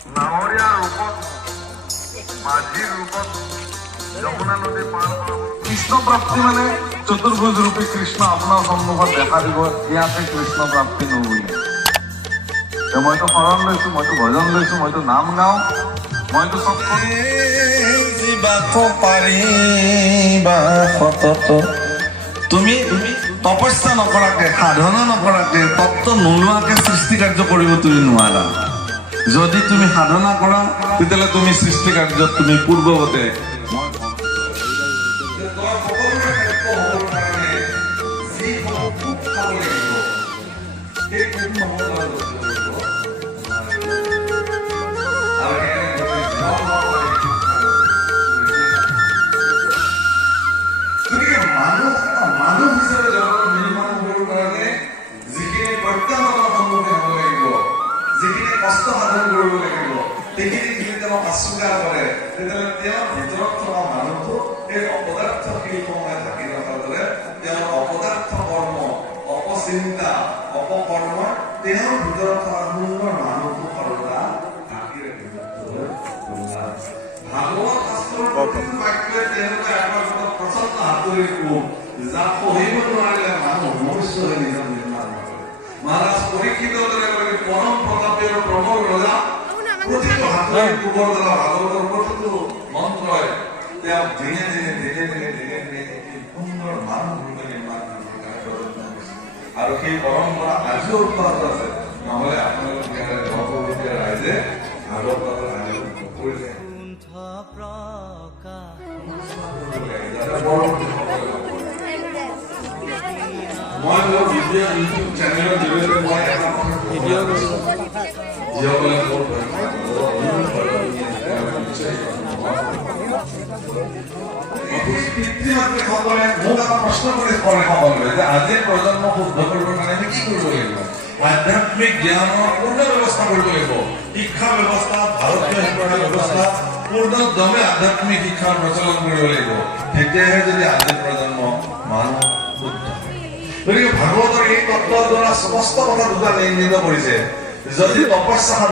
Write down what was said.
নাৱৰীয়া ৰূপত মাঝিৰ ৰূপত যমুনা নদী পাৰ কৰা কৃষ্ণ প্ৰাপ্তি মানে চতুৰ্ভুজ ৰূপী কৃষ্ণ আপোনাৰ সন্মুখত দেখা দিব, ইয়াতে কৃষ্ণ প্ৰাপ্তি নবুলি। মইতো শৰণ লৈছো, মইতো ভজন লৈছো, মইতো নাম গাওঁ, মইতো চব তুমি তপস্যা নকৰাকে, সাধনা নকৰাকে, তত্ত্ব নোলোৱাকে সৃষ্টি কাৰ্য কৰিব তুমি নোৱাৰা। যদি তুমি সাধনা কৰা তেতিয়াহ'লে তুমি সৃষ্টি কাৰ্যত তুমি পূৰ্বৱতে মানুহ হিচাপে জগতত নিৰ্মাণ হ'বৰ কাৰণে যিখিনি প্ৰত্যাহ্বানৰ সন্মুখীন হ'ব লাগিব, যিখিনি কষ্ট সাধন কৰিব লাগিব, সেইখিনি যদি তেওঁ অস্বীকাৰ কৰে তেতিয়াহ'লে তেওঁৰ ভিতৰত থকা মানুহটো এই অপদাৰ্থ শিল্পময় থাকি ৰখাৰ দৰে তেওঁৰ অপদাৰ্থ কৰ্ম, অপচিন্তা, অপকৰ্মই তেওঁৰ ভিতৰত থকা সুন্দৰ মানুহটো সৰলা ঢাকি ৰাখিব। ভাগৱত শাস্ত্ৰৰ প্ৰতিটো বাক্যই তেওঁলোকে আমাৰ ভিতৰত প্ৰচণ্ড হাতুৰিৰ কোব, যাক পঢ়িব নোৱাৰিলে মানুহ মনুষ্য হৈ নিজৰ নিৰ্মাণ নকৰে। মহাৰাজ পৰীক্ষিতৰ দৰে পৰম প্ৰতাপী আৰু প্ৰবল ৰজা প্ৰতিটো হাতুৰিৰ কোবৰ দ্বাৰা ভাগৱতৰ প্ৰতিটো মন্ত্ৰই তেওঁক দিনে দিনে সুন্দৰ মানুহ ৰূপে নিৰ্মাণ কৰিছে। আৰু সেই পৰম্পৰা আজিও অব্যাহত আছে। নহ'লে আপোনালোকে জনপূৰ্বতীয়া ৰাইজে ভাগৱতৰ আজি কৰিলে মই মোৰ ভিডিঅ' ইউটিউব চেনেলৰ জৰিয়তে মই এটা ভিডিঅ' যিসকলে মোৰ পিতৃ-মাতৃসকলে মোক এটা প্ৰশ্ন কৰি কৰে সকলোৱে যে আজিৰ প্ৰজন্ম শুদ্ধ কৰিবৰ কাৰণে আমি কি কৰিব লাগিব? আধ্যাত্মিক জ্ঞানৰ পূৰ্ণ ব্যৱস্থা কৰিব লাগিব। শিক্ষা ব্যৱস্থা, ভাৰতীয় শিক্ষা ব্যৱস্থা পূৰ্ণদমে আধ্যাত্মিক শিক্ষাৰ প্ৰচলন কৰিব লাগিব। তেতিয়াহে যদি আজিৰ প্ৰজন্ম মানুহ শুদ্ধ। গতিকে ভাগৱতৰ এই তত্ত্বৰ দ্বাৰা স্পষ্ট কথা দুটা নিৰ্ণিত কৰিছে। যদি তপস্যা